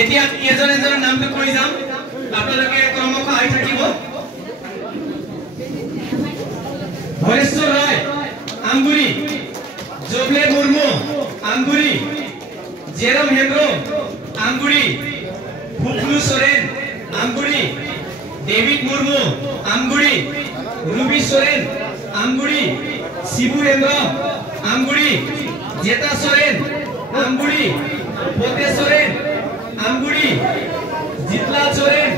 এতিয়া এজন এজন নামটো কৈ যাম আপোনালোকে ক্ৰমশঃ আহি থাকিব Bhareshwar Roy Amguri Jable Murmu Amguri Jerom Hembrom Amguri Phuphlu Soren Amguri David Murmu Amguri Ruby Soren Amguri Shibu Hendra Amguri Jeta Soren Amguri Pote Soren Amguri Jitla Soren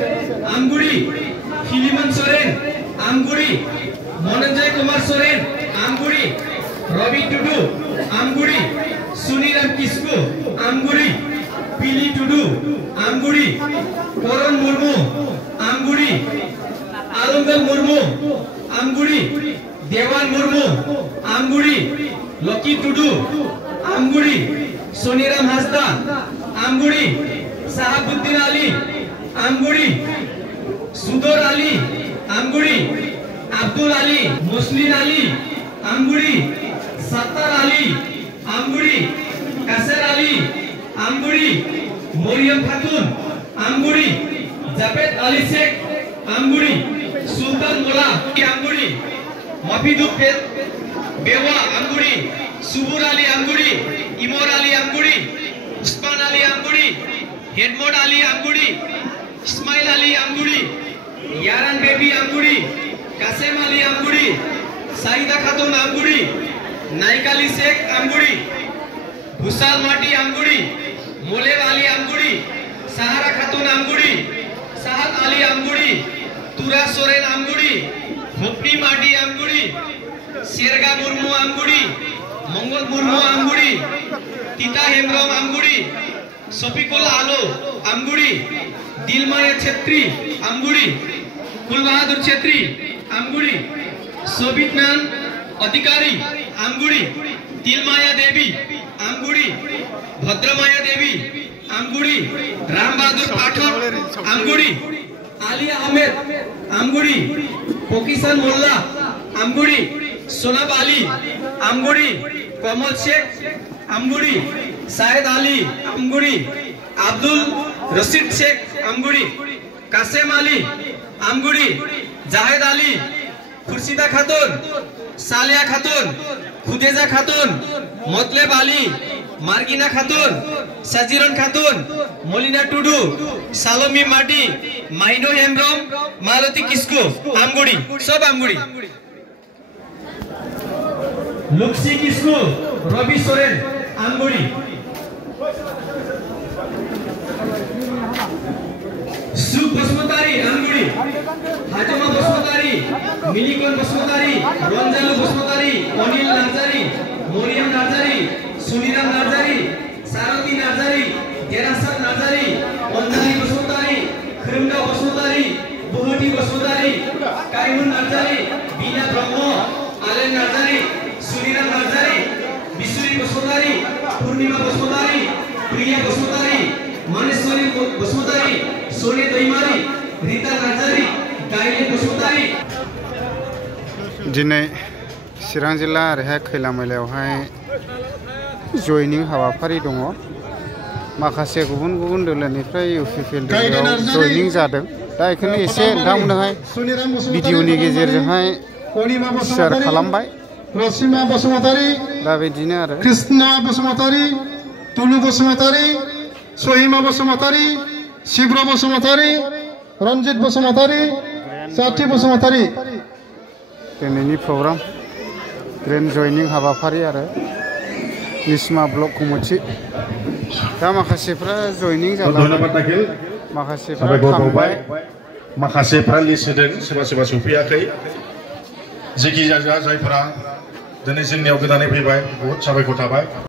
Amguri Philemon Soren Amguri Monanjoy Kumar Soren Amguri Robi Tudu Amguri Suniram Kisku Amguri Pili Tudu Amguri Karan Murmu Amguri Alamgal Murmu Amguri Dewan Murmu Amguri Lucky Tudu Amguri Soniram Hansda Amguri Sahabuddin Ali Amguri Sudar Ali Amguri Abdul Ali মুসলিম আলী আমগুড়ি সত্তার আলী আমগুড়ি কাসের আলী আমগুড়ি মরিয়ম খাতুন আমগুড়ি জাবেদ আলী শেখ আমগুড়ি সুলতান মোলা আমগুড়ি মফিদুল বেওয়া আমগুড়ি সুবুর আলী আমগুড়ি ইমর আলী আমগুড়ি উসমান আলী আমগুড়ি হেডমোড আলী আমগুড়ি ইসমাইল আলী আমগুড়ি ইয়ারান বেবি আমগুড়ি কাসেম আলী আমগুড়ি সাইদা খাতুন আমগুড়ি নাইক আলী শেখ আমগুড়ি ভুসাল মাটি আমগুড়ি মোলেব আলী আমগুড়ি সাহারা খাতুন আমগুড়ি সাহাদ আলী আমগুড়ি তুরা সোরেন আমগুড়ি ভুপনি মাটি আমগুড়ি শেরগা মুর্মু আমগুড়ি মঙ্গল মুর্মু আমগুড়ি তিতা হেমব্রম আমগুড়ি শফিকুল আলো আমগুড়ি দিলমায়া ছেত্রী আমগুড়ি কুলবাহাদুর ছেত্রী আমগুড়ি শোভিতনান অধিকারী আমগুড়ি তিলমায়া দেবী আমগুড়ি ভদ্রমায়া দেবী আমগুড়ি রাম বাহাদুর পাঠক আমগুড়ি আলী আহমেদ আমগুড়ি পকিসান মোল্লা আমগুড়ি সোনাব আলী আমগুড়ি কমল শেখ আমগুড়ি সায়েদ আলী আমগুড়ি আব্দুল রশিদ শেখ আমগুড়ি কাসেম আলী আমগুড়ি জাহেদ আলী খুরশিদা খাতুন সালিয়া খাতুন খুদেজা খাতুন মতলেব আলী মার্গিনা খাতুন সাজিরন খাতুন মলিনা টুডু সালমি মাটি মাইনো হেমব্রম মালতী কিসকু আমগুড়ি সব আমগুড়ি লুক্সি কিসকু রবি সোরেন আমগুড়ি সুখ বসমতারি আমগুড়ি হাজমা বসমতারি মিলিকন বসমতারি রঞ্জালু বসমতারি অনিল নার্জারি মরিয়াম নার্জারি সুনিরাম নার্জারি সারথী নার্জারি জেরাসাদ নার্জারি অঞ্জলি বসমতারি খৃমদা বসমতারি বহুটি বসমতারি কাইমুন নার্জারি বিনা ব্রহ্ম আলেন নার্জারি সুনিরাম নার্জারি বিশ্বরী বসমতারি পূর্ণিমা বসমতারি প্রিয়া বসমতারি মানেশ্বরী বসমতারি सोने दैमारी रीता नार्जारी गायले बसुमतारी दिनै चिरां जिल्ला ओरैहाय खैला मैलायावहाय जयनिं हाबाफारि दङ माखासे गुबुन गुबुन दोलोनिफ्राय इउपिपिएल दोलोआव जयनिं जादों दा बेखौनो एसे नोंथांमोननोहाय भिडिअनि गेजेरजोंहाय शेयार खालामबाय रसिमा बसुमतारी दा बिदिनो आरो कृष्णा बसुमतारी तुलु बसुमतारी सहिमा बसुमतारी शिब्र बसुमतारी रंजित बसुमतारी साथी बसुमतारी दिनैनि प्रग्राम ग्रेन्ड जयनिं हाबाफारि आरो निस्मा ब्लक कमिटि दा माखासेफ्रा जयनिं जालांबाय माखासेफ्रा थांबाय माखासेफ्रा लिस्ट होदों सोरबा सोरबा सफैयाखै जेखि जाया जायफोरा दिनै जोंनियाव गोदानै फैबाय बहुद साबायखर थाबाय।